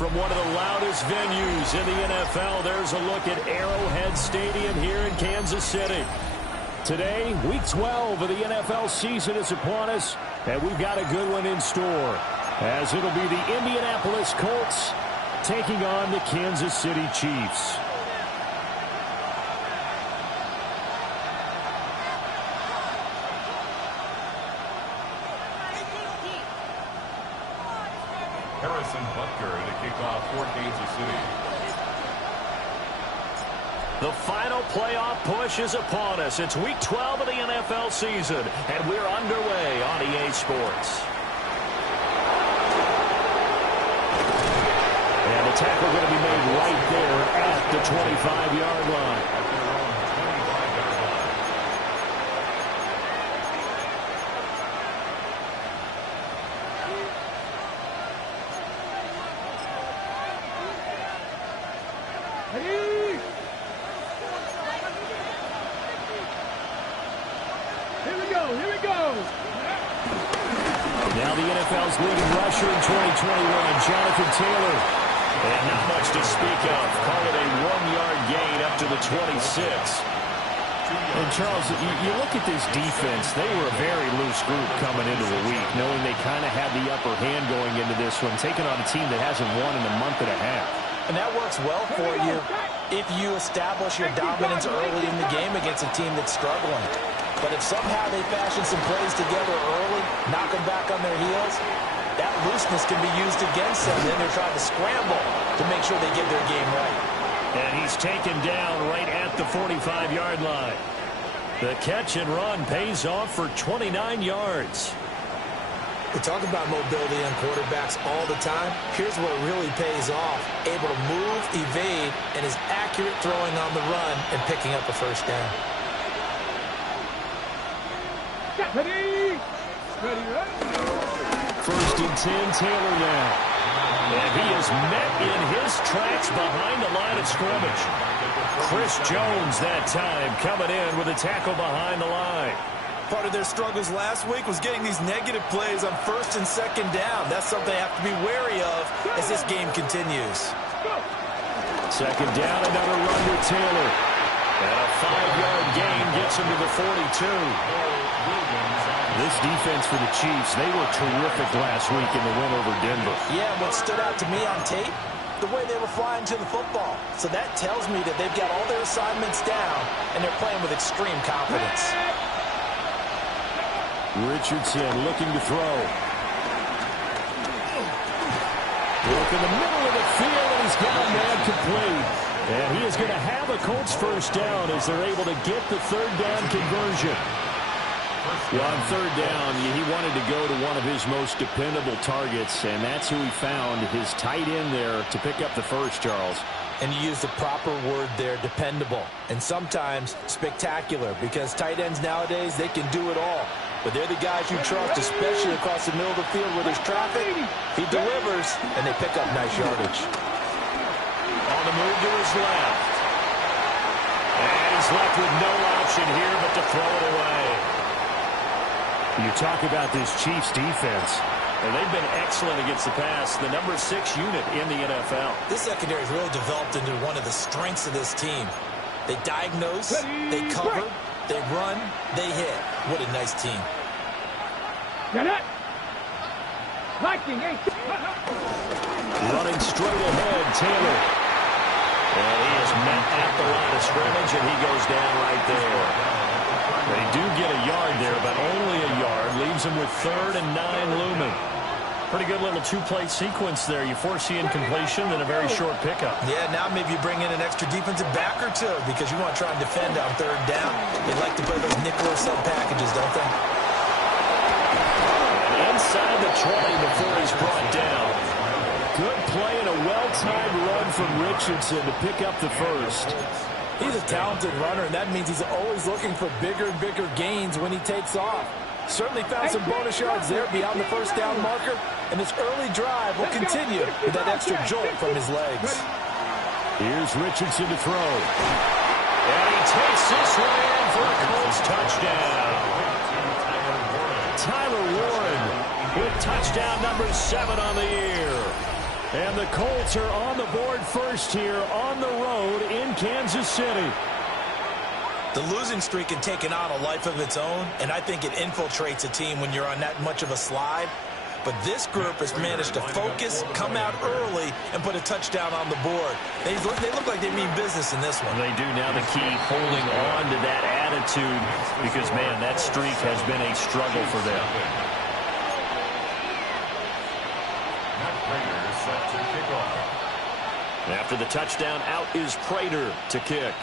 From one of the loudest venues in the NFL, there's a look at Arrowhead Stadium here in Kansas City. Today, Week 12 of the NFL season is upon us, and we've got a good one in store, as it'll be the Indianapolis Colts taking on the Kansas City Chiefs. To kick off for Kansas City. The final playoff push is upon us. It's Week 12 of the NFL season, and we're underway on EA Sports. And the tackle going to be made right there at the 25-yard line. Now the NFL's leading rusher in 2021, Jonathan Taylor. And not much to speak of. Call it a 1-yard gain up to the 26. And Charles, you look at this defense, they were a very loose group coming into the week, knowing they kind of had the upper hand going into this one, taking on a team that hasn't won in a month and a half. And that works well for you if you establish your dominance early in the game against a team that's struggling. But if somehow they fashion some plays together early, knock them back on their heels, that looseness can be used against them. Then they're trying to scramble to make sure they get their game right. And he's taken down right at the 45-yard line. The catch and run pays off for 29 yards. We talk about mobility on quarterbacks all the time. Here's what really pays off. Able to move, evade, and is accurate throwing on the run and picking up a first down. Ready? Ready, ready. First and 10, Taylor now. And he is met in his tracks behind the line of scrimmage. Chris Jones that time coming in with a tackle behind the line. Part of their struggles last week was getting these negative plays on first and second down. That's something they have to be wary of as this game continues. Second down, another run to Taylor. And a 5-yard gain gets him to the 42. This defense for the Chiefs, they were terrific last week in the win over Denver. Yeah, what stood out to me on tape, the way they were flying to the football. So that tells me that they've got all their assignments down, and they're playing with extreme confidence. Richardson looking to throw. Look in the middle of the field, and he's got a man complete. And he is going to have a Colts first down as they're able to get the third down conversion. Well, on third down, he wanted to go to one of his most dependable targets, and that's who he found, his tight end there, to pick up the first, Charles. And you use the proper word there, dependable, and sometimes spectacular, because tight ends nowadays, they can do it all. But they're the guys you trust, especially across the middle of the field where there's traffic. He delivers, and they pick up nice yardage. On the move to his left. And he's left with no option here but to throw it away. You talk about this Chiefs defense, and they've been excellent against the pass, the number 6 unit in the NFL. This secondary has really developed into one of the strengths of this team. They diagnose, they cover, they run, they hit. What a nice team. Running straight ahead, Taylor. And he is met at the line of scrimmage, and he goes down right there. They do get a yard there, but only a yard. Leaves them with 3rd and 9 looming. Pretty good little two-play sequence there. You foresee incompletion and a very short pickup. Yeah, now maybe you bring in an extra defensive back or two because you want to try and defend on third down. They like to play those nickel or sub packages, don't they? And inside the 20 before he's brought down. Good play and a well-timed run from Richardson to pick up the first. He's a talented runner, and that means he's always looking for bigger and bigger gains when he takes off. Certainly found some bonus yards there beyond the first down marker, and this early drive will continue with that extra jolt from his legs. Here's Richardson to throw. And he takes this one in for a Colts touchdown. Tyler Warren with touchdown number 7 on the year. And the Colts are on the board first here on the road in Kansas City. The losing streak had taken on a life of its own, and I think it infiltrates a team when you're on that much of a slide. But this group has managed to focus, come out early, and put a touchdown on the board. They look like they mean business in this one. They do. Now the key, holding on to that attitude, because, man, that streak has been a struggle for them. After the touchdown, out is Prater to kick.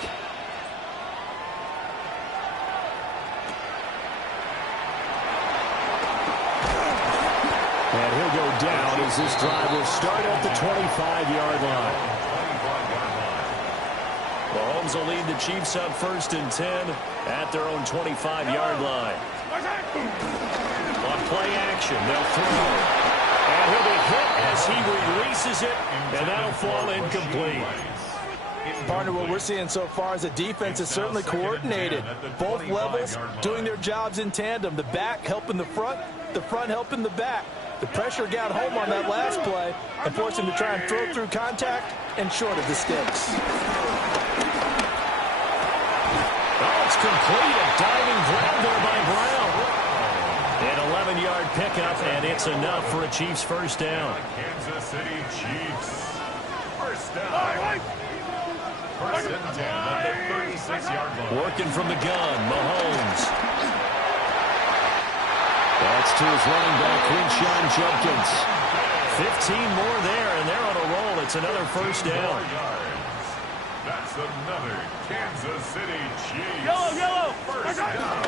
And he'll go down as this drive will start at the 25-yard line. Mahomes will lead the Chiefs up 1st and 10 at their own 25-yard line. On play action, they'll throw. And he'll be hit as he releases it, and that'll fall incomplete. Partner, what we're seeing so far is the defense is certainly coordinated. Both levels doing their jobs in tandem. The back helping the front helping the back. The pressure got home on that last play and forced him to try and throw through contact and short of the sticks. Oh, it's complete. A diving grab there by Brown. An 11-yard pickup, and it's enough for a Chiefs first down. Kansas City Chiefs. First down. First and 10 at the 36-yard line. Working from the gun, Mahomes. That's to his running back, Quinshon Judkins. 15 more there, and they're on a roll. It's another first down. That's another Kansas City Chiefs. Yellow. First down.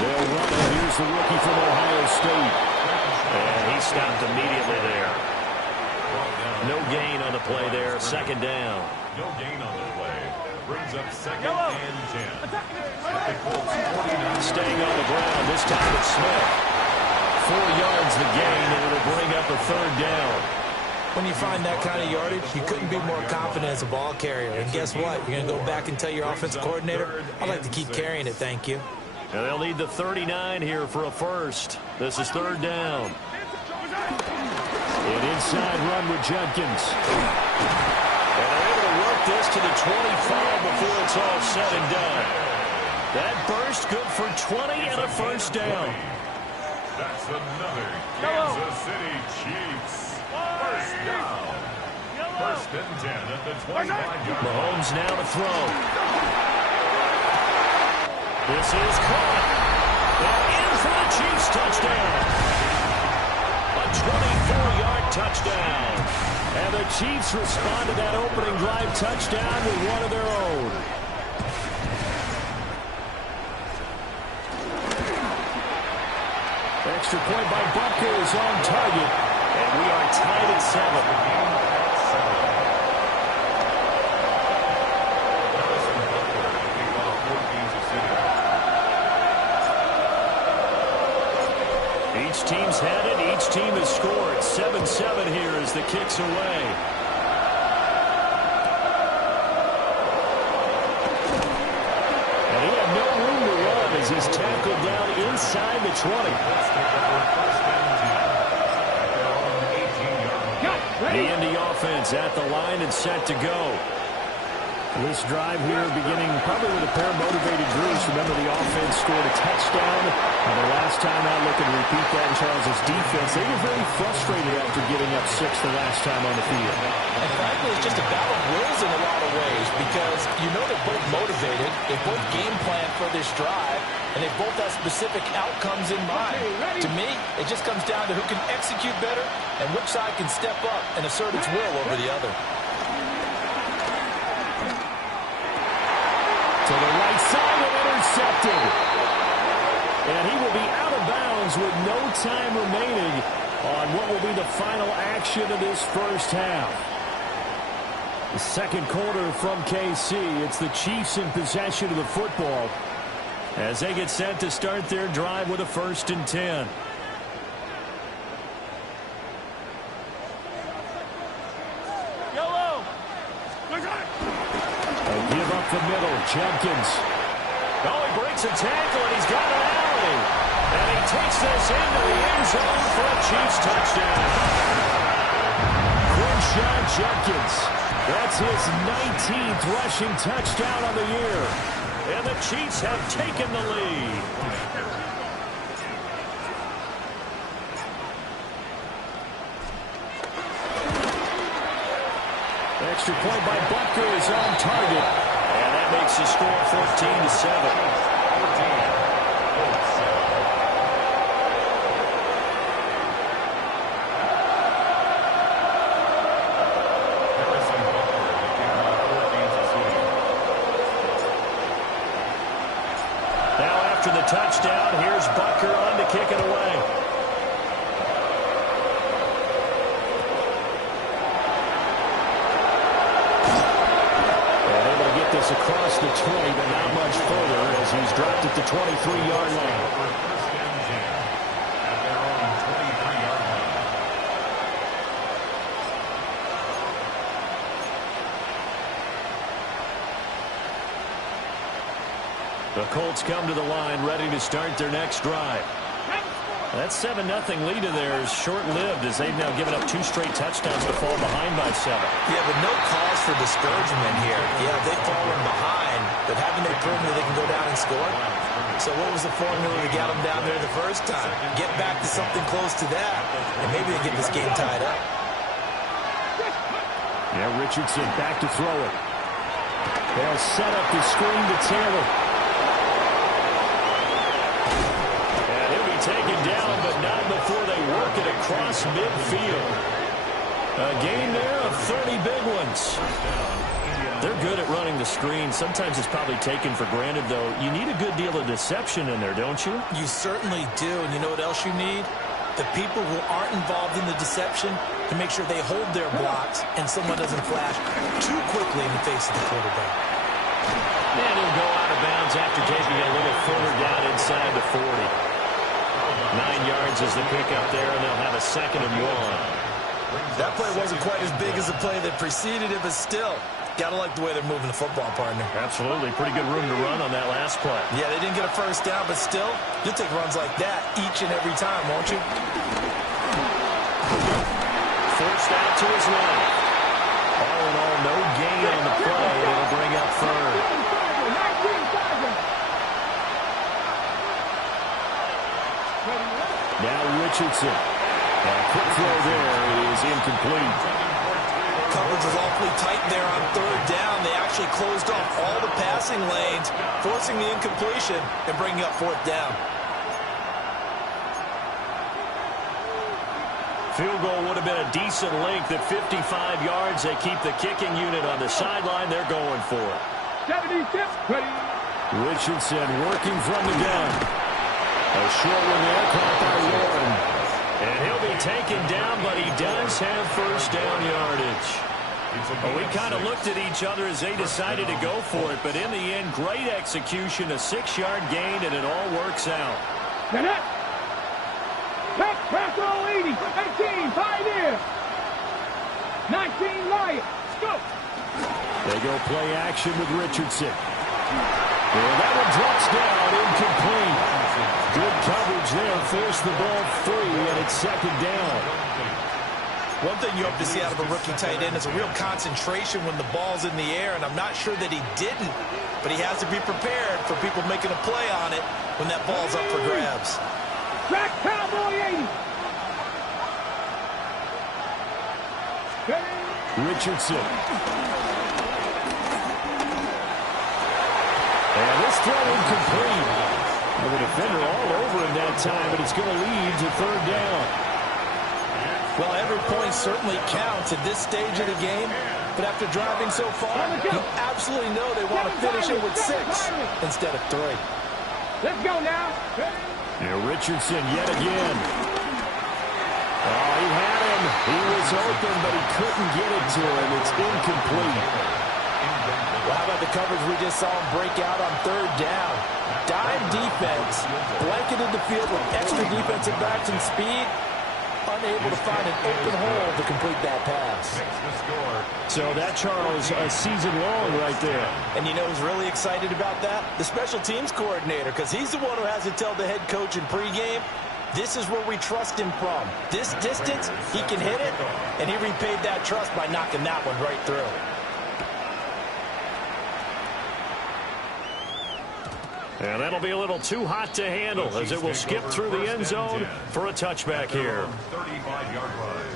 They'll run it. Here's the rookie from Ohio State. And he stopped immediately there. No gain on the play there. Second down. No gain on the play. Brings up 2nd and 10. At the Colts 49. Staying on the ground. This time it's Smith. 4 yards the gain, and it'll bring up a third down. When you find that kind of yardage, you couldn't be more confident as a ball carrier. And guess what? You're going to go back and tell your offensive coordinator, I'd like to keep carrying it, thank you. And they'll need the 39 here for a first. This is third down. An inside run with Judkins. And they're able to work this to the 25 before it's all said and done. That burst good for 20 and a first down. That's another Kansas City Chiefs. First down. First and 10 at the 25-yard line. Mahomes now to throw. This is caught. And in for the Chiefs touchdown. A 24-yard touchdown. And the Chiefs respond to that opening drive touchdown with one of their own. Extra point by Butker is on target. And we are tied at 7. Each team's had it. Each team has scored. 7-7 here as the kick's away. And he had no room to run as he's tackled down inside the 20. The Indy offense at the line and set to go. This drive here beginning probably with a pair of motivated groups. Remember, the offense scored a touchdown. And the last time out, looking to repeat that in Charles' defense. They were very frustrated after giving up 6 the last time on the field. And frankly, it's just a battle of wills in a lot of ways because you know they're both motivated. They both game plan for this drive. And they both have specific outcomes in mind. To me, it just comes down to who can execute better and which side can step up and assert its will over the other. To the right side and intercepted. And he will be out of bounds with no time remaining on what will be the final action of this first half. The second quarter from KC. It's the Chiefs in possession of the football as they get set to start their drive with a 1st and 10. Give up the middle, Judkins. Oh, he breaks a tackle, and he's got an alley. And he takes this into the end zone for a Chiefs touchdown. Quinshon Judkins. That's his 19th rushing touchdown on the year. And the Chiefs have taken the lead. Extra point by Butker is on target. And that makes the score 14-7. The touchdown. Here's Butker on to kick it away. And able to get this across the 20, but not much further as he's dropped it to 23-yard line. The Colts come to the line, ready to start their next drive. That 7-0 lead of theirs short-lived as they've now given up 2 straight touchdowns to fall behind by 7. Yeah, but no cause for discouragement here. Yeah, they've fallen behind, but haven't they proven that they can go down and score? So what was the formula that got them down there the first time? Get back to something close to that, and maybe they get this game tied up. Yeah, Richardson back to throw it. They'll set up the screen to Taylor. Taken down, but not before they work it across midfield. A gain there of 30 big ones. They're good at running the screen. Sometimes it's probably taken for granted, though. You need a good deal of deception in there, don't you? You certainly do. And you know what else you need? The people who aren't involved in the deception to make sure they hold their blocks and someone doesn't flash too quickly in the face of the quarterback. And he'll go out of bounds after taking a little further down inside the 40. 9 yards is the pickup there, and they'll have a 2nd and 1. That play wasn't quite as big as the play that preceded it, but still, got to like the way they're moving the football, partner. Absolutely. Pretty good room to run on that last play. Yeah, they didn't get a first down, but still, you'll take runs like that each and every time, won't you? Forced out to his left. All in all, no gain on the play. It'll bring up 3rd. Now Richardson. A quick throw there is incomplete. Coverage was awfully tight there on 3rd down. They actually closed off all the passing lanes, forcing the incompletion and bringing up 4th down. Field goal would have been a decent length at 55 yards. They keep the kicking unit on the sideline. They're going for it. 76, ready. Richardson working from the gun. A short one there, caught by Warren. And he'll be taken down, but he does have first down yardage. Well, we kind of looked at each other as they decided to go for it, but in the end, great execution, a 6-yard gain, and it all works out. Pass roll 80, 18, pioneer. 19, Lions, go. They go play action with Richardson. And that one drops down, incomplete. Good coverage there, forced the ball free, and it's 2nd down. One thing you hope to see out of a rookie tight end is a real concentration when the ball's in the air, and I'm not sure that he didn't, but he has to be prepared for people making a play on it when that ball's up for grabs. Track Cowboy 80. Richardson. And this throw incomplete. Well, the defender all over him that time, but it's going to lead to 3rd down. Well, every point certainly counts at this stage of the game, but after driving so far, you absolutely know they want to finish it with 6 instead of 3. Let's go now. Yeah, Richardson yet again. Oh, he had him. He was open, but he couldn't get it to him. It's incomplete. Well, how about the coverage we just saw him break out on 3rd down? Dime defense, blanketed the field with extra defensive backs and speed, unable to find an open hole to complete that pass. So that, Charles, a season long right there. And you know who's really excited about that? The special teams coordinator, because he's the one who has to tell the head coach in pregame, This is where we trust him from. This distance, he can hit it, and he repaid that trust by knocking that one right through. And that'll be a little too hot to handle as it will skip through the end zone for a touchback here. 35-yard line.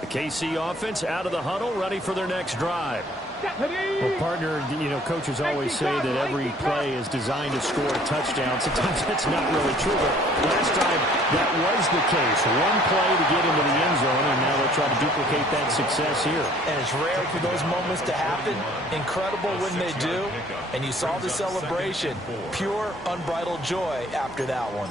The KC offense out of the huddle, ready for their next drive. Well, partner, you know, coaches always say that every play is designed to score a touchdown. Sometimes that's not really true, but last time that was the case. One play to get into the end zone, and now they'll try to duplicate that success here. And it's rare for those moments to happen. Incredible when they do. And you saw the celebration. Pure, unbridled joy after that one.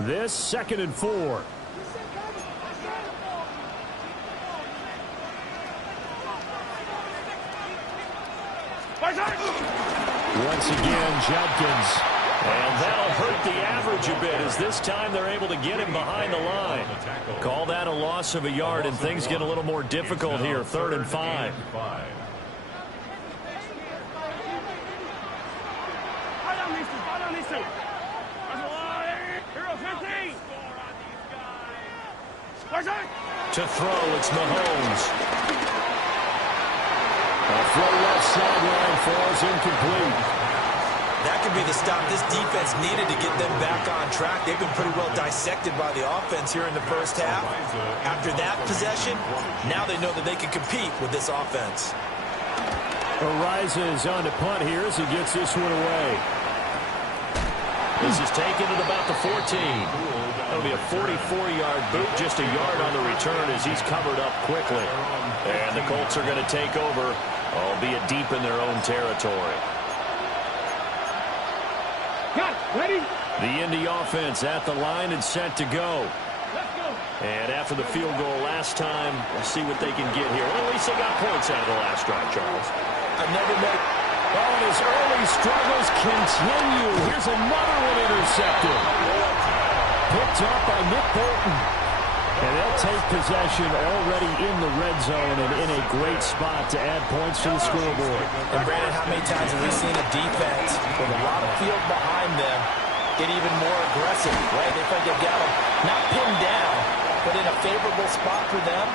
This 2nd and 4. Once again, Judkins. And that'll hurt the average a bit as this time they're able to get him behind the line. Call that a loss of a yard, and things get a little more difficult here. 3rd and 5. To throw, it's Mahomes. A throw left sideline falls incomplete. That could be the stop this defense needed to get them back on track. They've been pretty well dissected by the offense here in the first half. After that possession, now they know that they can compete with this offense. Ariza is on to punt here as he gets this one away. This is taken at about the 14. That'll be a 44-yard boot, just a yard on the return as he's covered up quickly. And the Colts are going to take over, albeit deep in their own territory. Cut, ready? The Indy offense at the line and set to go. Let's go. And after the field goal last time, we'll see what they can get here. Well, at least they got points out of the last drive, Charles. I've never met... Oh, and his early struggles continue. Here's another one intercepted. Picked up by Nick Bolton. And they'll take possession already in the red zone and in a great spot to add points to the scoreboard. And Brandon, how many times have we seen a defense with a lot of field behind them get even more aggressive, right? They think they've got them not pinned down, but in a favorable spot for them.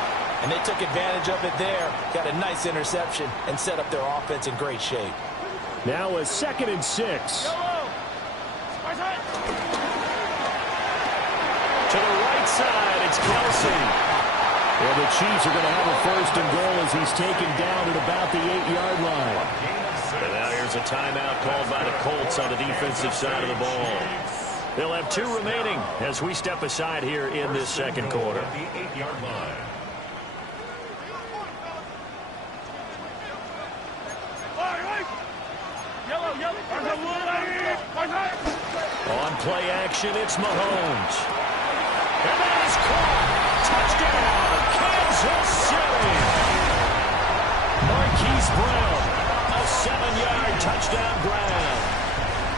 And they took advantage of it there, got a nice interception, and set up their offense in great shape. Now a 2nd and 6. To the right side, it's Kelsey. Well, the Chiefs are going to have a 1st and goal as he's taken down at about the 8-yard line. And now here's a timeout called by the Colts on the defensive side of the ball. They'll have 2 remaining as we step aside here in this 2nd quarter. The 8-yard line. On play action, it's Mahomes. And that is caught. Touchdown, Kansas City. Marquise Brown, a 7-yard touchdown grab.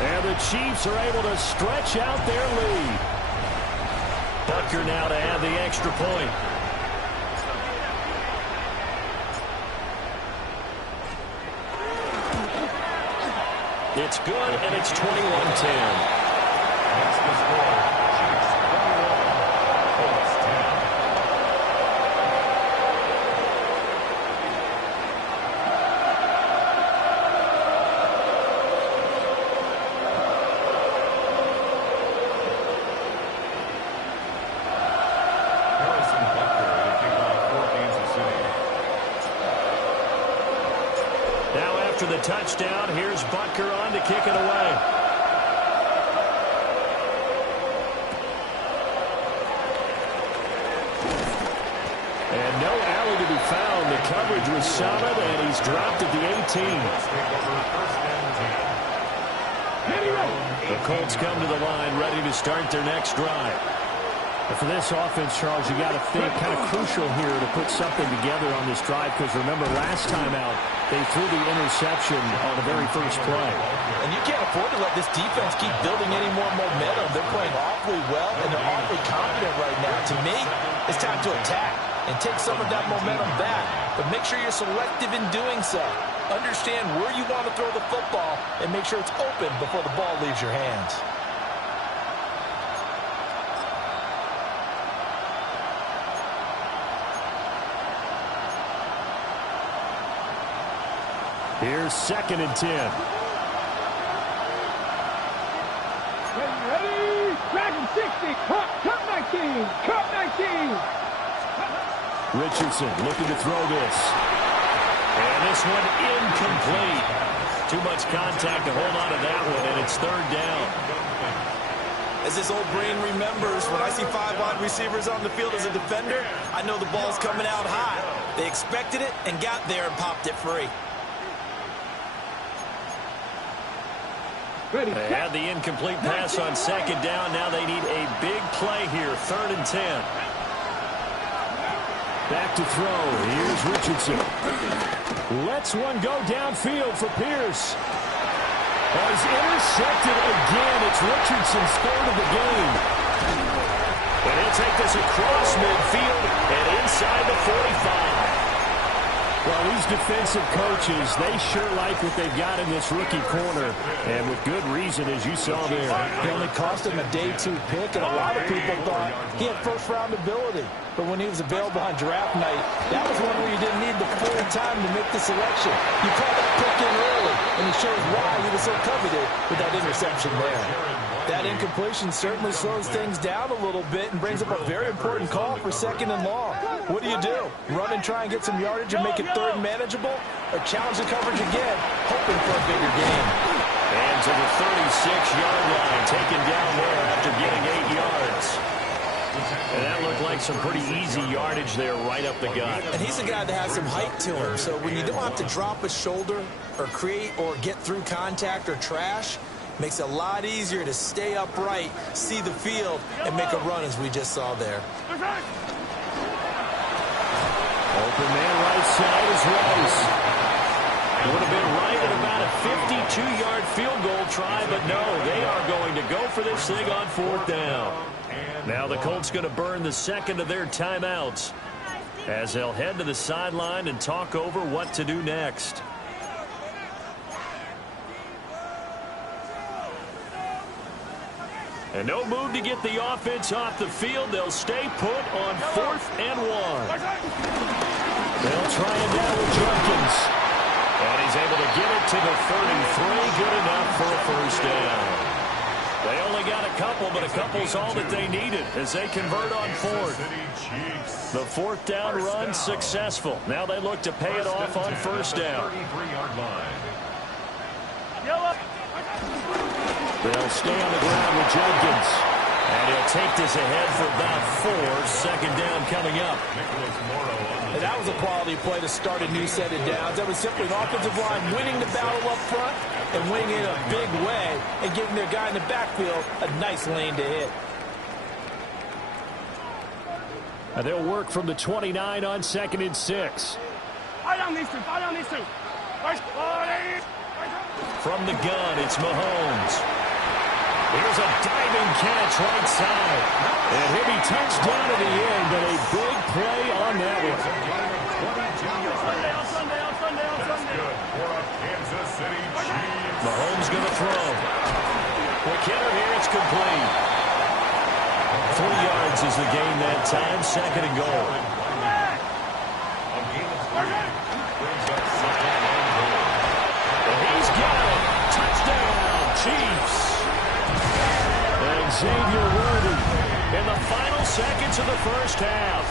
And the Chiefs are able to stretch out their lead. Butker now to add the extra point. It's good, and it's 21-10. That's the score. Chiefs 21, Colts 10. Harrison Butker to kick off for Kansas City. Now after the touchdown, here's Butker on to kick it away. And no alley to be found. The coverage was solid, and he's dropped at the 18. Let's take over 1st and 10. The Colts come to the line, ready to start their next drive. And for this offense, Charles, you got to think kind of crucial here to put something together on this drive, because remember last time out they threw the interception on the very first play. And you can't afford to let this defense keep building any more momentum. They're playing awfully well, and they're awfully confident right now. To me, it's time to attack and take some of that momentum back. But make sure you're selective in doing so. Understand where you want to throw the football and make sure it's open before the ball leaves your hands. Here's 2nd and 10. Ready? Dragon 60. Cut 19. Cut 19. Richardson looking to throw this. And this one incomplete. Too much contact to hold on to that one, and it's 3rd down. As this old brain remembers, when I see 5 wide receivers on the field as a defender, I know the ball's coming out high. They expected it and got there and popped it free. They had the incomplete pass on 2nd down. Now they need a big play here. 3rd and 10. Back to throw. Here's Richardson. Lets one go downfield for Pierce. Oh, he's intercepted again. It's Richardson's 3rd of the game. And he'll take this across midfield and inside the 45. Well, these defensive coaches, they sure like what they've got in this rookie corner, and with good reason, as you saw there. It only cost him a day 2 pick, and a lot of people thought he had first-round ability. But when he was available on draft night, that was one where you didn't need the full time to make the selection. You called that pick in early, and he shows why he was so coveted with that interception there. That incompletion certainly slows things down a little bit and brings up a very important call for 2nd and long. What do? Run and try and get some yardage and make it 3rd manageable, or challenge the coverage again, hoping for a bigger gain? And to the 36-yard line, taken down there after getting 8 yards. And that looked like some pretty easy yardage there right up the gut. And he's a guy that has some height to him, so when you don't have to drop a shoulder or create or get through contact or trash, makes it a lot easier to stay upright, see the field, and make a run as we just saw there. Open man right side is Rice. Would have been right at about a 52-yard field goal try, but no, they are going to go for this thing on 4th down. Now the Colts going to burn the 2nd of their timeouts as they'll head to the sideline and talk over what to do next. And no move to get the offense off the field. They'll stay put on 4th and 1. They'll try it now with Jenkins. And he's able to get it to the 33. Good enough for a 1st down. They only got a couple, but a couple's all that they needed as they convert on 4th. The 4th down run successful. Now they look to pay it off on 1st down. They'll stay on the ground with Jenkins. And he'll take this ahead for about 4. 2nd down coming up. And that was a quality play to start a new set of downs. That was simply an offensive line winning the battle up front and winning it in a big way and giving their guy in the backfield a nice lane to hit. And they'll work from the 29 on 2nd and 6. From the gun, it's Mahomes. Here's a diving catch right side. And he'll be touched down at the end, but a big play on that one. Mahomes going to throw. Quick hitter here, it's complete. 3 yards is the gain that time, 2nd and goal. And he's got it. Touchdown, Chiefs. And Xavier Worthy In the final seconds of the 1st half.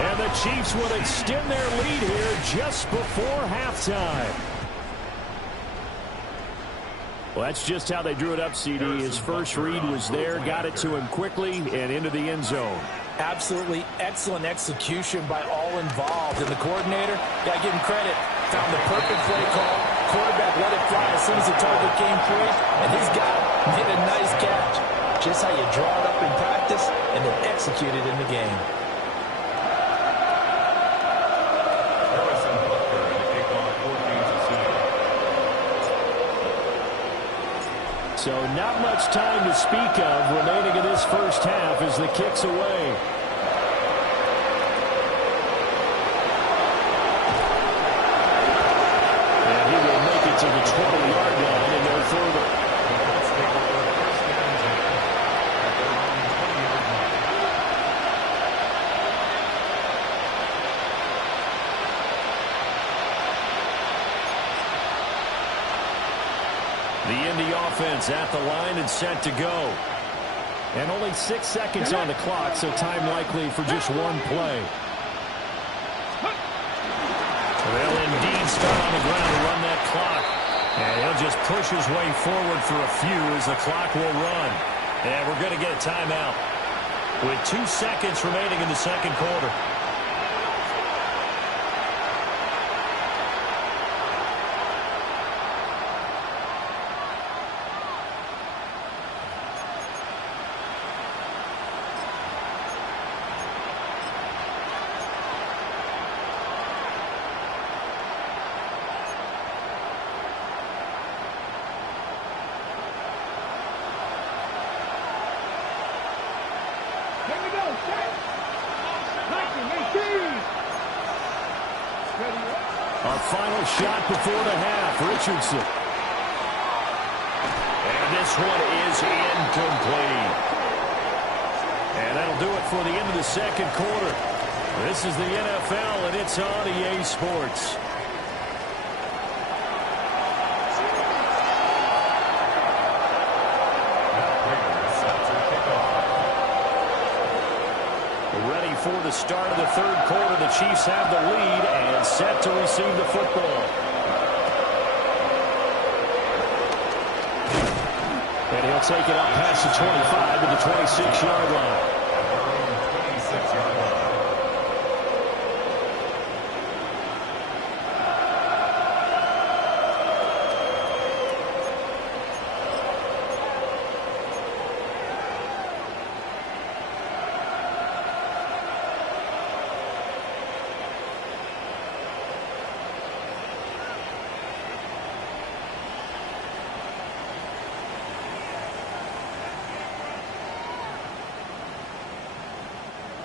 And the Chiefs will extend their lead here just before halftime. Well, that's just how they drew it up, CD. His first read was there, got it to him quickly, and into the end zone. Absolutely excellent execution by all involved. And the coordinator, got to give him credit, found the perfect play call, quarterback let it fly as soon as the target came free, and his guy made a nice catch. Just how you draw it up in practice and then execute it in the game. So not much time to speak of remaining in this first half as the kick's away. And he will make it to the 20-yard line and no further. The Indy offense at the line and set to go. And only 6 seconds on the clock, so time likely for just one play. They'll indeed start on the ground to run that clock. And he'll just push his way forward for a few as the clock will run. And we're going to get a timeout with 2 seconds remaining in the second quarter. Our final shot before the half, Richardson. And this one is incomplete. And that'll do it for the end of the second quarter. This is the NFL, and it's on EA Sports. Ready for the start of the third quarter. The Chiefs have the lead and set to receive the football. And he'll take it up past the 25 to the 26-yard line.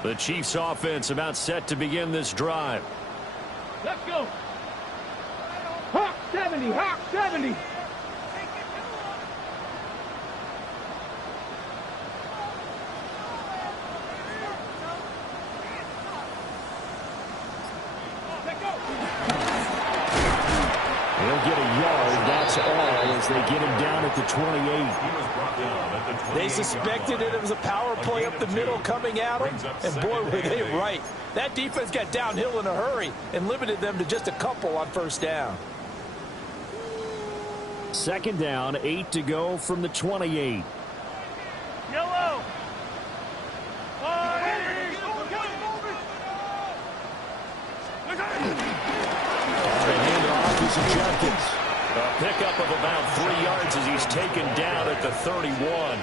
The Chiefs offense about set to begin this drive. Let's go. Hawk 70, Hawk 70. He'll get a yard. That's all as they get him down at the 28. They suspected it was a power play up the middle coming at him, and boy, were they right. That defense got downhill in a hurry and limited them to just a couple on first down. Second down, 8 to go from the 28. Yellow. The handoff is ejected. A pickup of about 3 yards as he's taken down at the 31.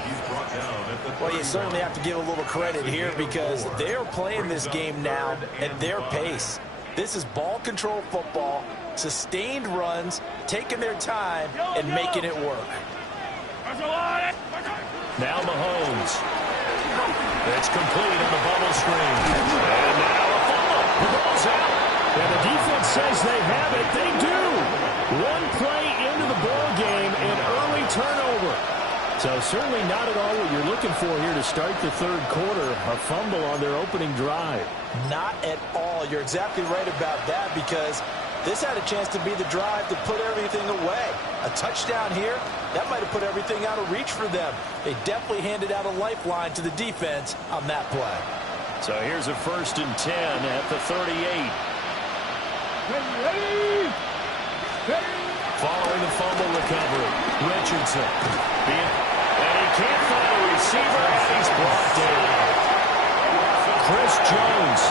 Well, you certainly have to give a little credit here because they're playing this game now at their pace. This is ball control football, sustained runs, taking their time and making it work. Now Mahomes. It's complete on the bubble screen. And now a fumble. The ball's out. And the defense says they have it. They do. One play into the ball game, an early turnover. So certainly not at all what you're looking for here to start the third quarter. A fumble on their opening drive. Not at all. You're exactly right about that because this had a chance to be the drive to put everything away. A touchdown here, that might have put everything out of reach for them. They definitely handed out a lifeline to the defense on that play. So here's a 1st and 10 at the 38. Following the fumble recovery, Richardson. And he can't find a receiver, and he's brought down. Chris Jones,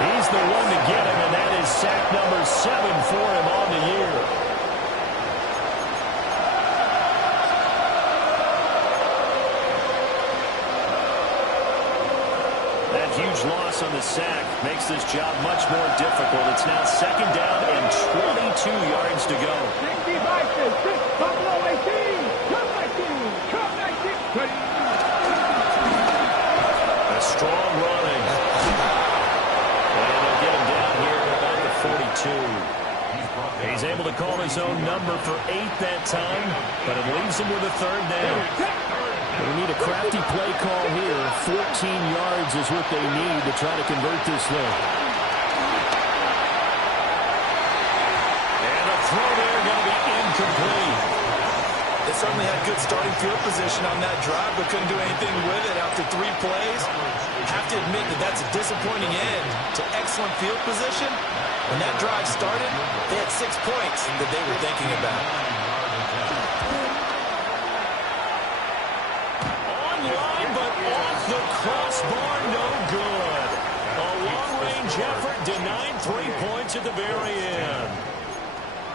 he's the one to get him, and that is sack number 7 for him on the year. loss on the sack makes this job much more difficult. It's now second down and 22 yards to go. 65, 6, Buffalo 18, Cup 19, Cup 19. A strong running. And they'll get him down here at the 42. He's able to call his own number for 8 that time, but it leaves him with a third down. We need a crafty play call here. 14 yards is what they need to try to convert this thing. And a throw there going to be incomplete. They certainly had good starting field position on that drive, but couldn't do anything with it after 3 plays. Have to admit that that's a disappointing end to excellent field position. When that drive started, they had 6 points that they were thinking about. Online, but off the crossbar, no good. A long-range effort denied 3 points at the very end.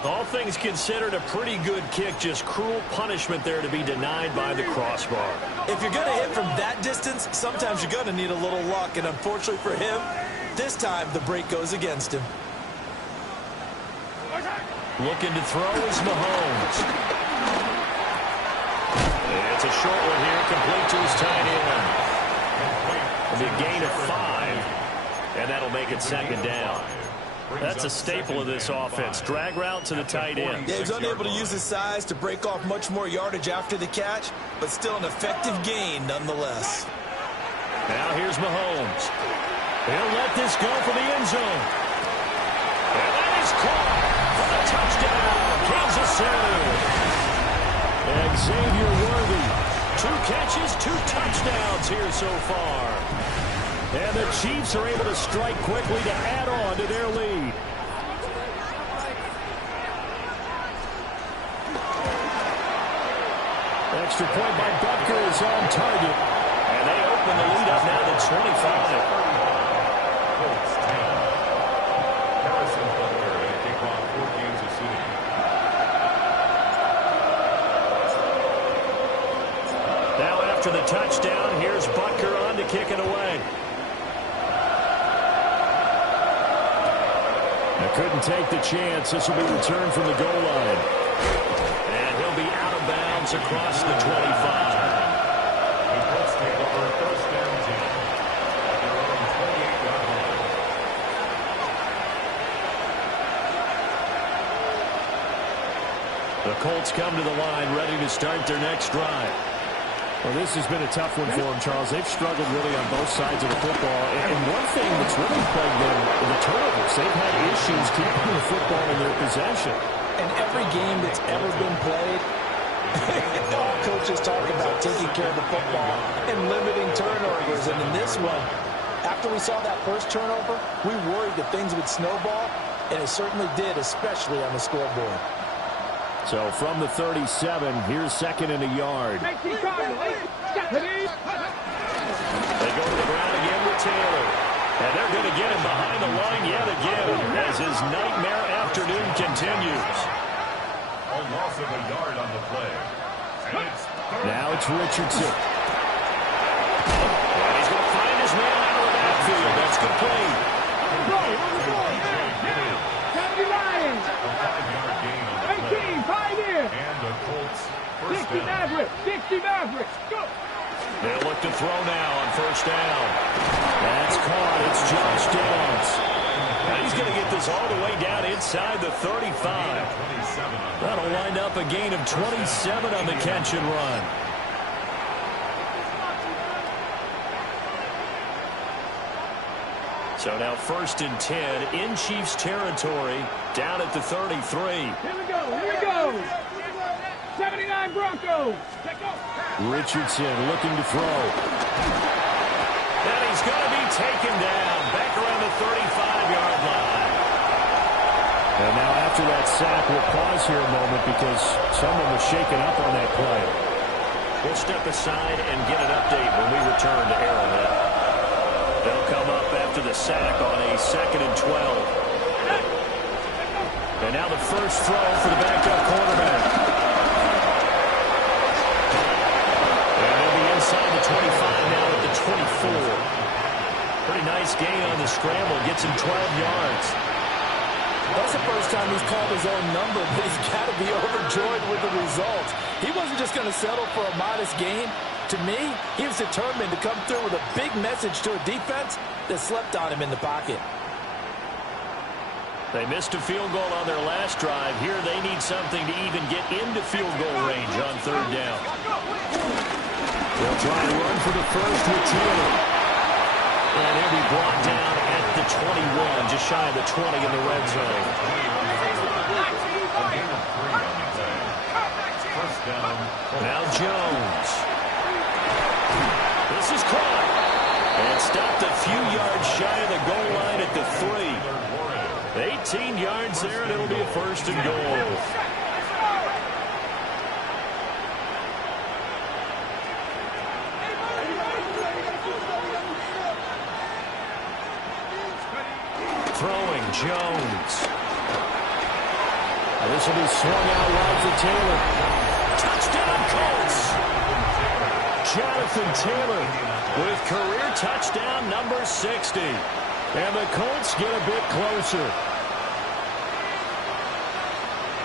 All things considered, a pretty good kick, just cruel punishment there to be denied by the crossbar. If you're going to hit from that distance, sometimes you're going to need a little luck, and unfortunately for him, this time the break goes against him. Looking to throw is Mahomes. It's a short one here, complete to his tight end. It'll be a gain of 5, and that'll make it second down. That's a staple of this offense. Drag route to the tight end. Yeah, he's unable to use his size to break off much more yardage after the catch, but still an effective gain nonetheless. Now here's Mahomes. He'll let this go for the end zone. And that is caught for the touchdown, Kansas City. Xavier Worthy, 2 catches, 2 touchdowns here so far. And the Chiefs are able to strike quickly to add on to their lead. Extra point by Butker is on target. And they open the lead up now to 25. Now after the touchdown, here's Butker on to kick it away. Couldn't take the chance. This will be returned from the goal line. And he'll be out of bounds across the 25. The Colts take over first down 10. Their own 28-yard line. The Colts come to the line ready to start their next drive. Well, this has been a tough one for them, Charles. They've struggled really on both sides of the football. And one thing that's really plagued them, the turnovers. They've had issues keeping the football in their possession. And every game that's ever been played, coaches talk about taking care of the football and limiting turnovers. And in this one, after we saw that first turnover, we worried that things would snowball, and it certainly did, especially on the scoreboard. So from the 37, here's second and a yard. They go to the ground again with Taylor. And they're going to get him behind the line yet again as his nightmare afternoon continues. A loss of a yard on the play. Now it's Richardson. And he's going to find his man out of the backfield. That's complete. And the Colts first 60 Mavericks, 60 Mavericks, go! They'll look to throw now on first down. That's caught. It's Josh Downs. Now he's going to get this all the way down inside the 35. That'll wind up a gain of 27 on the catch and run. So now first and 10 in Chiefs territory, down at the 33. Here we go. 79 Broncos. Richardson looking to throw. And he's going to be taken down back around the 35-yard line. And now after that sack, we'll pause here a moment because someone was shaken up on that play. We'll step aside and get an update when we return to Arrowhead. They'll come up after the sack on a 2nd and 12. And now the first throw for the backup quarterback. And they'll be inside the 25 now at the 24. Pretty nice gain time he's called his own number, but he's got to be overjoyed with the result. He wasn't just going to settle for a modest gain. To me, he was determined to come through with a big message to a defense that slept on him in the pocket. They missed a field goal on their last drive. Here they need something to even get into field goal range on third down. They'll try and run for the first with Taylor. And he'll be brought down at the 21, just shy of the 20 in the red zone. Now Jones. This is caught. And stopped a few yards shy of the goal line at the 3. 18 yards there, and it'll be a first and goal. Throwing Jones. This will be swung out wide for Taylor. Touchdown Colts. Jonathan Taylor with career touchdown number 60. And the Colts get a bit closer.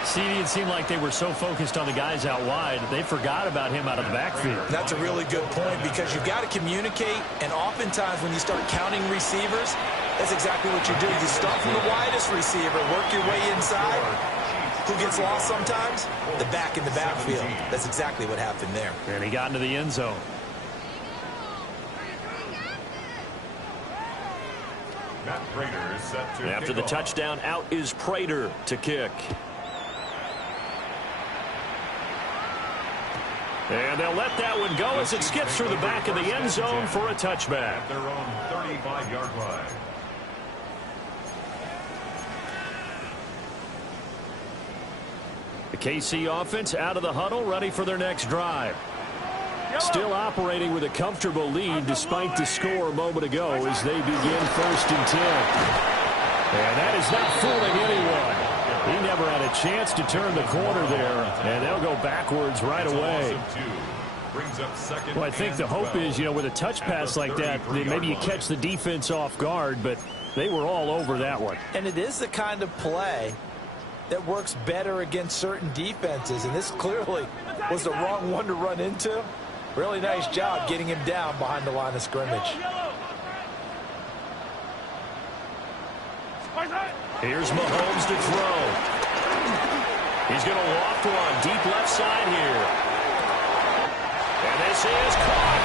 CD, it seemed like they were so focused on the guys out wide, they forgot about him out of the backfield. That's a really good point because you've got to communicate, and oftentimes when you start counting receivers, that's exactly what you do. You start from the widest receiver, work your way inside. Who gets lost sometimes? The back in the backfield. That's exactly what happened there. And he got into the end zone. After the touchdown, out is Prater to kick. And they'll let that one go as it skips through the back of the end zone for a touchback. Their own 35-yard line. The KC offense out of the huddle, ready for their next drive. Still operating with a comfortable lead despite the score a moment ago as they begin 1st and 10. And that is not fooling anyone. He never had a chance to turn the corner there, and they'll go backwards right away. Well, I think the hope is, with a touch pass like that, maybe you catch the defense off guard, but they were all over that one. And it is the kind of play that works better against certain defenses, and this clearly was the wrong one to run into. Really nice job getting him down behind the line of scrimmage. Here's Mahomes to throw. He's going to walk one deep left side here. And this is caught.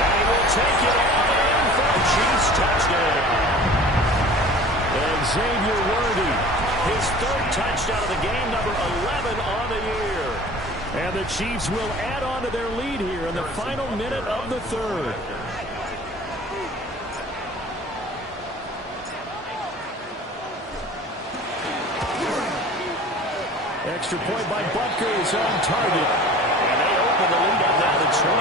And he will take it all in for a Chiefs touchdown. And Xavier Worthy, his 3rd touchdown of the game, number 11 on the year. And the Chiefs will add on to their lead here in the final minute of the 3rd. Extra point by Butker is on target. And they open the lead up now to 25.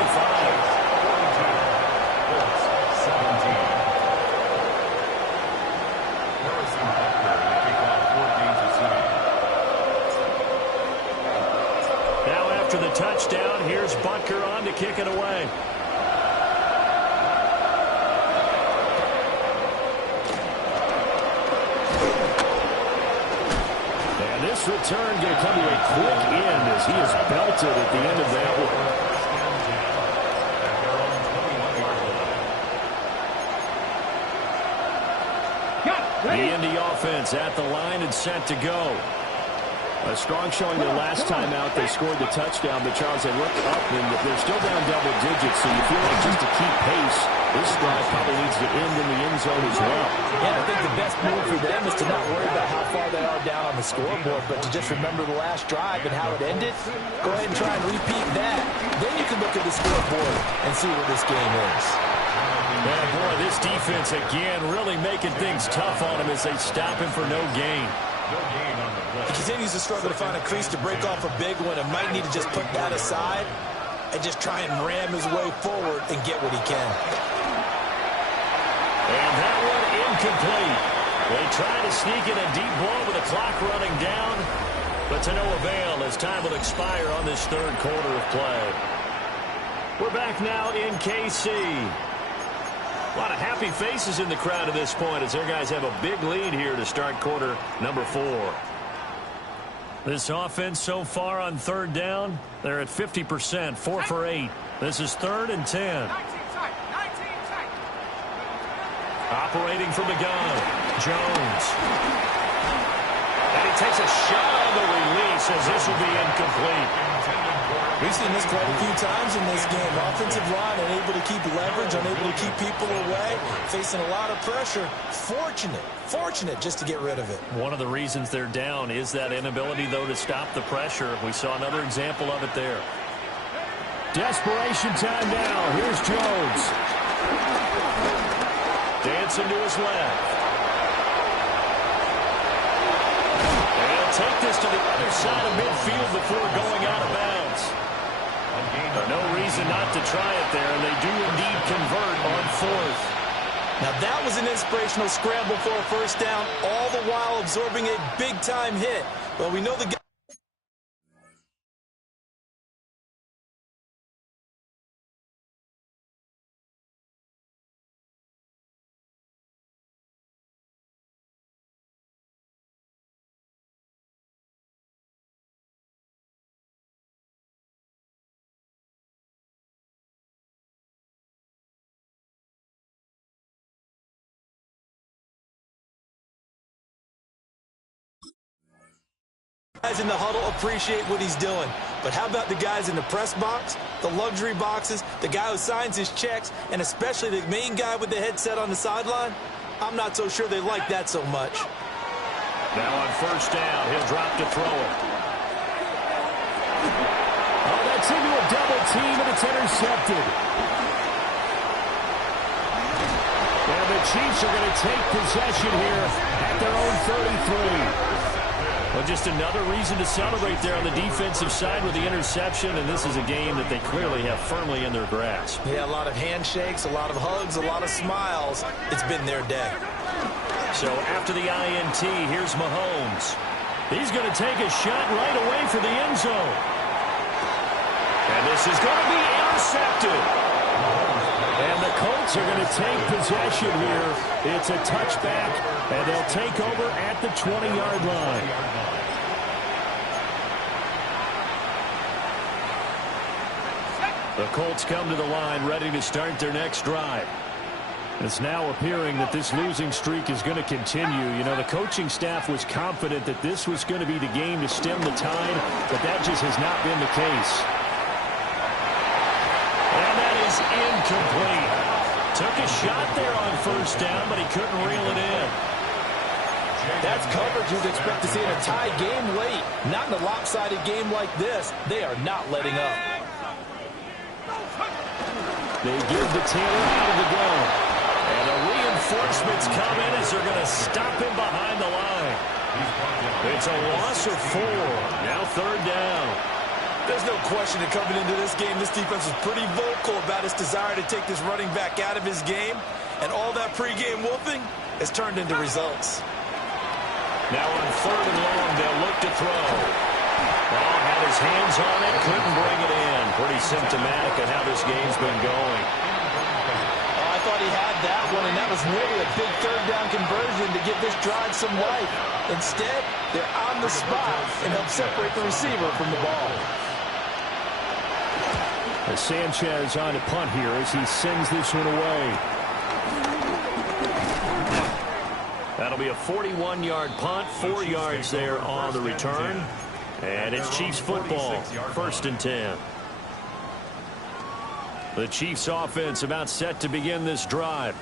Now after the touchdown, here's Butker on to kick it away. This return going to come to a quick end as he is belted at the end of that one. The Indy offense at the line and set to go. A strong showing their last time out. They scored the touchdown, but Charles, they looked up and they're still down double digits, so you feel like just to keep pace, this drive probably needs to end in the end zone as well. Yeah, I think the best move for them is to not worry about how far they are down on the scoreboard, but to just remember the last drive and how it ended. Go ahead and try and repeat that. Then you can look at the scoreboard and see where this game is. Man, boy, this defense again really making things tough on him as they stop him for no gain. He continues to struggle to find a crease to break off a big one and might need to just put that aside and just try and ram his way forward and get what he can. And that one incomplete. They try to sneak in a deep ball with the clock running down, but to no avail as time will expire on this 3rd quarter of play. We're back now in KC. A lot of happy faces in the crowd at this point as their guys have a big lead here to start quarter number 4. This offense so far on third down, they're at 50%, 4 for 8. This is 3rd and 10. Operating from the gun, Jones. And he takes a shot on the release as this will be incomplete. We've seen this quite a few times in this game. Offensive line unable to keep leverage, unable to keep people away, facing a lot of pressure. Fortunate just to get rid of it. One of the reasons they're down is that inability, though, to stop the pressure. We saw another example of it there. Desperation time now. Here's Jones. Dancing to his left. And he'll take this to the other side of midfield before going out of bounds. No reason not to try it there, and they do indeed convert on 4th. Now that was an inspirational scramble for a first down, all the while absorbing a big-time hit. Well, we know the guy. Guys in the huddle appreciate what he's doing. But how about the guys in the press box, the luxury boxes, the guy who signs his checks, and especially the main guy with the headset on the sideline? I'm not so sure they like that so much. Now on first down, he'll drop to throw it. Oh, that's into a double team, and it's intercepted. And the Chiefs are going to take possession here at their own 33. Well, just another reason to celebrate there on the defensive side with the interception, and this is a game that they clearly have firmly in their grasp. Yeah, a lot of handshakes, a lot of hugs, a lot of smiles. It's been their day. So after the INT, here's Mahomes. He's going to take a shot right away for the end zone. And this is going to be intercepted. And the Colts are going to take possession here. It's a touchback, and they'll take over at the 20-yard line. The Colts come to the line ready to start their next drive. It's now appearing that this losing streak is going to continue. You know, the coaching staff was confident that this was going to be the game to stem the tide, but that just has not been the case. And that is incomplete. Took a shot there on first down, but he couldn't reel it in. That's coverage you'd expect to see in a tie game late. Not in a lopsided game like this. They are not letting up. They give the Taylor out of the gun. And the reinforcements come in as they're going to stop him behind the line. It's a loss of 4. Now third down. There's no question that coming into this game, this defense was pretty vocal about its desire to take this running back out of his game. And all that pregame wolfing has turned into results. Now on third and long, they'll look to throw. Ball had his hands on it, couldn't bring it in. Pretty symptomatic of how this game's been going. I thought he had that one, and that was really a big third down conversion to give this drive some life. Instead, they're on the spot and help separate the receiver from the ball. As Sanchez on to punt here as he sends this one away. That'll be a 41-yard punt, 4 yards there on the return. And it's Chiefs football, 1st and 10. The Chiefs offense about set to begin this drive.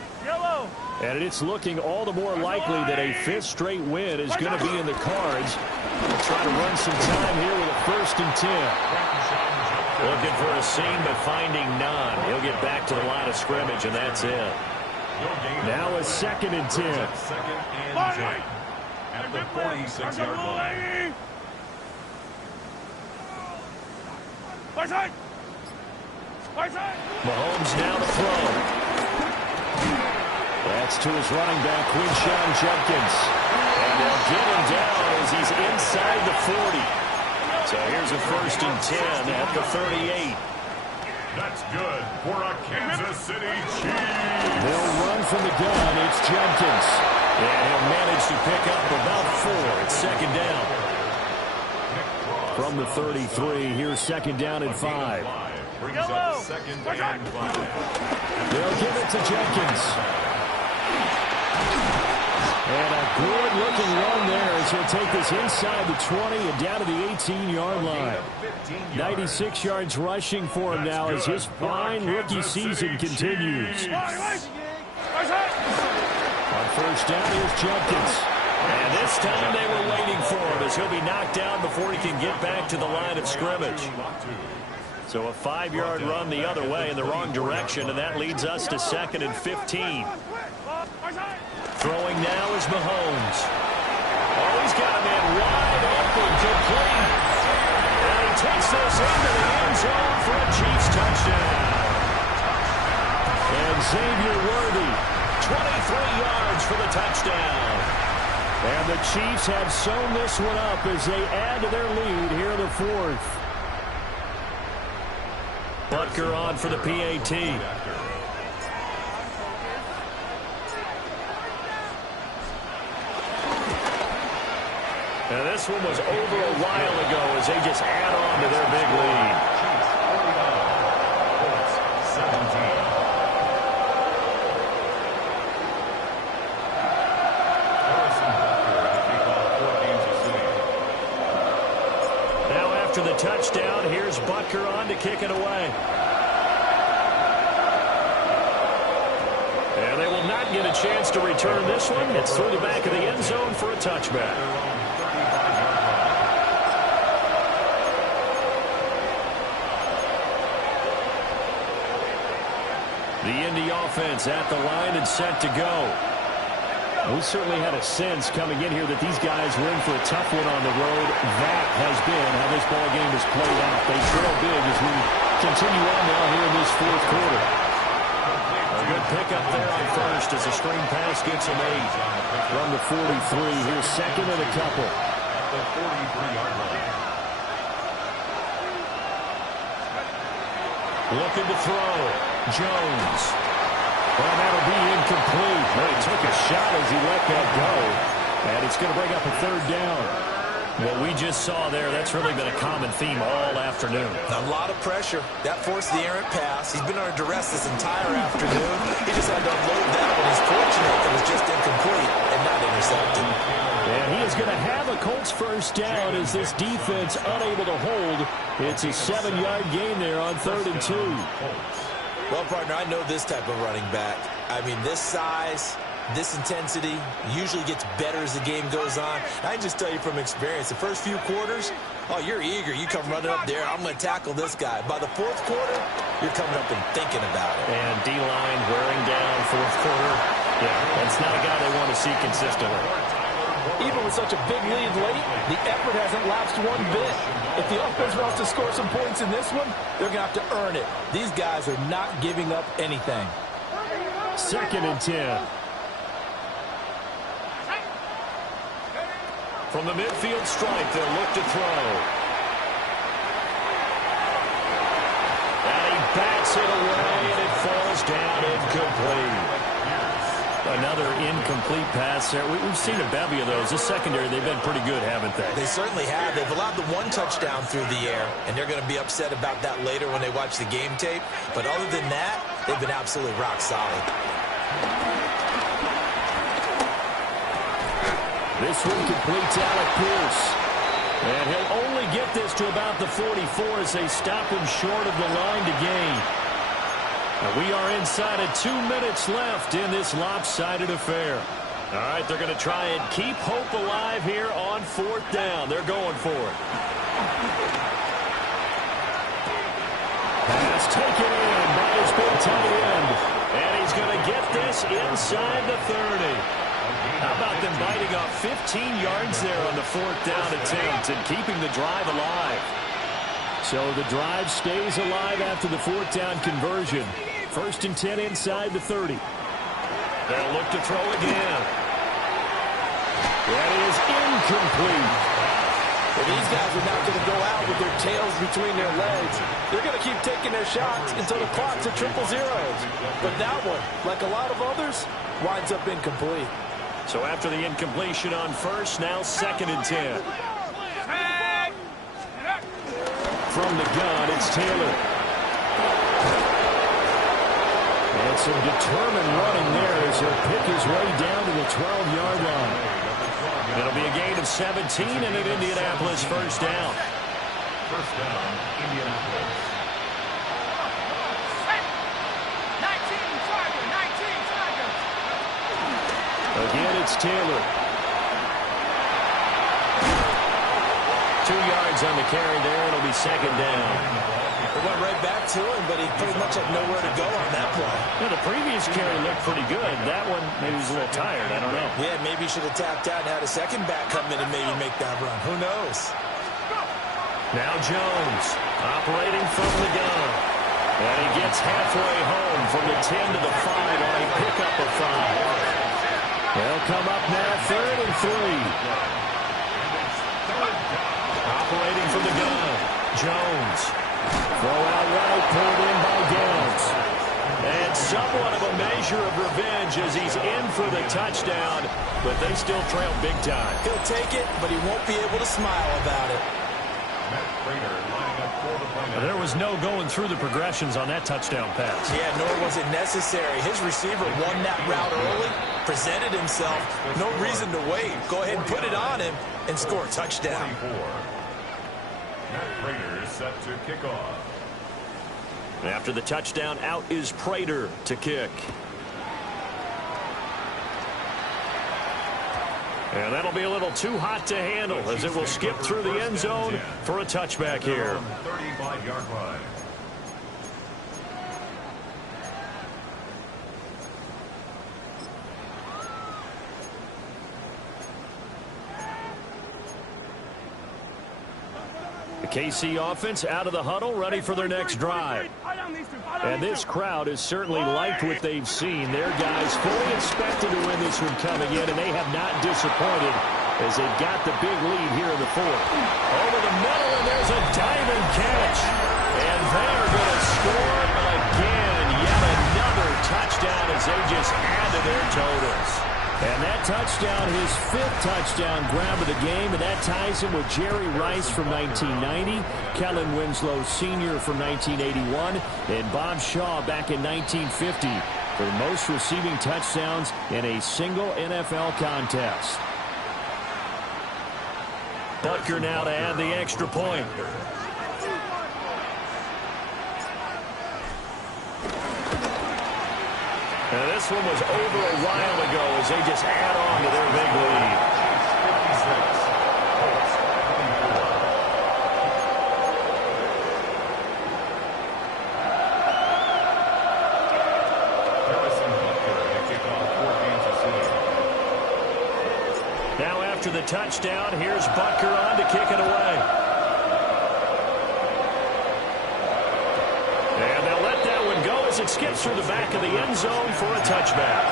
And it's looking all the more likely that a 5th straight win is going to be in the cards. They'll try to run some time here with a 1st and 10. Looking for a seam, but finding none. He'll get back to the line of scrimmage, and that's it. Now a 2nd and 10. 2nd and 10 at the 46-yard line. Mahomes now to throw. That's to his running back, Quinshawn Judkins. And they'll get him down as he's inside the 40. So here's a 1st and 10 at the 38. That's good for a Kansas City Chiefs. They'll run from the gun. It's Judkins. And he'll manage to pick up about 4 at 2nd down. from the 33. Here's 2nd down and 5. Brings up 2nd and 5. They'll give it to Jenkins. And a good-looking run there as he'll take this inside the 20 and down to the 18-yard line. 96 yards rushing for him now as his fine rookie season continues. On 1st down, here's Jenkins. And this time they were waiting for him as he'll be knocked down before he can get back to the line of scrimmage. So a 5-yard run the other way in the wrong direction, and that leads us to 2nd and 15. Throwing now is Mahomes. Oh, he's got a man wide open, complete. And he takes this into the end zone for a Chiefs touchdown. And Xavier Worthy, 23 yards for the touchdown. and the Chiefs have sewn this one up as they add to their lead here in the 4th. Butker on for the PAT. And this one was over a while ago as they just add on to their big lead. Now after the touchdown, here's Butker on to kick it away. And they will not get a chance to return this one. It's through the back of the end zone for a touchback. The Indy offense at the line and set to go. We certainly had a sense coming in here that these guys were in for a tough one on the road. That has been how this ball game has played out. They trail big as we continue on now here in this 4th quarter. A good pickup there on first as a screen pass gets him 8. From the 43, here's 2nd and a couple. At the 43-yard line. Looking to throw. Jones. Well, that'll be incomplete. But he took a shot as he let that go. And it's going to bring up a 3rd down. What we just saw there, that's really been a common theme all afternoon. A lot of pressure. That forced the errant pass. He's been under duress this entire afternoon. He just had to unload that one. He's fortunate it was just incomplete and not intercepted. And he is going to have a Colts 1st down as this defense unable to hold. It's a 7-yard gain there on 3rd and 2. Well, partner, I know this type of running back. I mean, this size, this intensity usually gets better as the game goes on. I can just tell you from experience, the first few quarters, oh, you're eager. You come running up there. I'm going to tackle this guy. By the 4th quarter, you're coming up and thinking about it. And D-line wearing down 4th quarter. Yeah, that's not a guy they want to see consistently. Even with such a big lead late, the effort hasn't lapsed one bit. If the offense wants to score some points in this one, they're going to have to earn it. These guys are not giving up anything. 2nd and 10. From the midfield stripe, they'll look to throw. And he bats it away, and it falls down incomplete. Another incomplete pass there. We've seen a bevy of those. This secondary, they've been pretty good, haven't they? They certainly have. They've allowed the 1 touchdown through the air, and they're going to be upset about that later when they watch the game tape. But other than that, they've been absolutely rock solid. This one completes Alec Pierce. And he'll only get this to about the 44 as they stop him short of the line to gain. And we are inside of 2 minutes left in this lopsided affair. All right, they're going to try and keep hope alive here on 4th down. They're going for it. Pass taken in by his big tight end. And he's going to get this inside the 30. How about them biting off 15 yards there on the 4th down attempt and keeping the drive alive? So the drive stays alive after the 4th down conversion. 1st and 10 inside the 30. They'll look to throw again. That is incomplete. Well, these guys are not going to go out with their tails between their legs. They're going to keep taking their shots until the clock's at 000. But that one, like a lot of others, winds up incomplete. So after the incompletion on 1st, now 2nd and 10. From the gun, it's Taylor. And some determined running there as he'll pick his way down to the 12-yard line. It'll be a gain of 17 and an Indianapolis first down. First down, Indianapolis. 19 Chargers. Again, it's Taylor. 2 yards on the carry there. It'll be second down. It went right back to him, but he pretty much had nowhere to go on that play. Yeah, the previous carry looked pretty good. That one, maybe he was a little tired. I don't know. Yeah, maybe he should have tapped out and had a second back come in and maybe make that run. Who knows? Now Jones, operating from the gun. And he gets halfway home from the 10 to the 5 on a pickup of 5. They'll come up now, 3rd and 3. Operating from the gun. Jones. Throw out right, pulled in by Downs. And somewhat of a measure of revenge as he's in for the touchdown, but they still trail big time. He'll take it, but he won't be able to smile about it. There was no going through the progressions on that touchdown pass. Yeah, nor was it necessary. His receiver won that route early, presented himself. No reason to wait. Go ahead and put it on him and score a touchdown. Matt Prater set to kick off. After the touchdown, out is Prater to kick. And that'll be a little too hot to handle as it will skip through the end zone for a touchback here. 35-yard line. The KC offense out of the huddle, ready for their next drive. And this crowd has certainly liked what they've seen. Their guys fully expected to win this one coming in, and they have not disappointed as they've got the big lead here in the 4th. Over the middle, and there's a diving catch. And they're going to score again. Yet another touchdown as they just add to their totals. And that touchdown, his 5th touchdown grab of the game, and that ties him with Jerry Rice from 1990, Kellen Winslow Sr. from 1981, and Bob Shaw back in 1950 for the most receiving touchdowns in a single NFL contest. Butker now to add the extra point. Now this one was over a while ago as they just add on to their big lead. Now after the touchdown, here's Butker on to kick it away. And they'll let that one go as it skips through the back of the end zone for a touchback.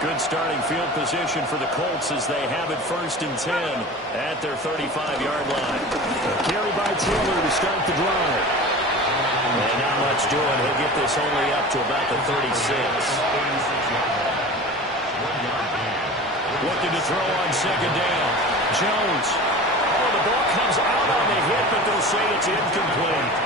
Good starting field position for the Colts as they have it 1st and 10 at their 35-yard line. A carry by Taylor to start the drive. And not much doing. He'll get this only up to about the 36. Looking to throw on 2nd down. Jones. Oh, the ball comes out on the hit, but they'll say it's incomplete.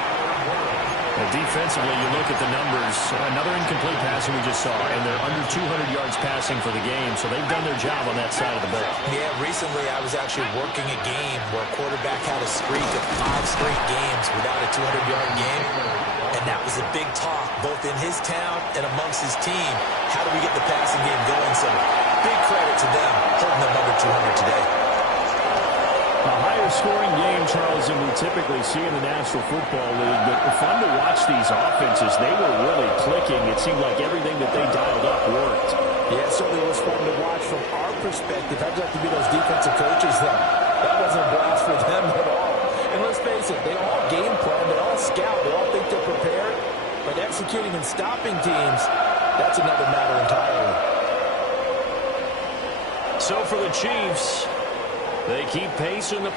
Defensively, you look at the numbers. Another incomplete pass we just saw, and they're under 200 yards passing for the game, so they've done their job on that side of the ball. Yeah, recently I was actually working a game where a quarterback had a streak of 5 straight games without a 200-yard game, and that was a big talk both in his town and amongst his team. How do we get the passing game going? So big credit to them holding them under 200 today. A higher-scoring game, Charles, than we typically see in the National Football League, but fun to watch these offenses. They were really clicking. It seemed like everything that they dialed up worked. Yeah, it certainly was fun to watch from our perspective. I'd like to be those defensive coaches, though. That wasn't a blast for them at all. And let's face it, they all game plan, they all scout, they all think they're prepared. But executing and stopping teams, that's another matter entirely. So for the Chiefs, they keep pace in the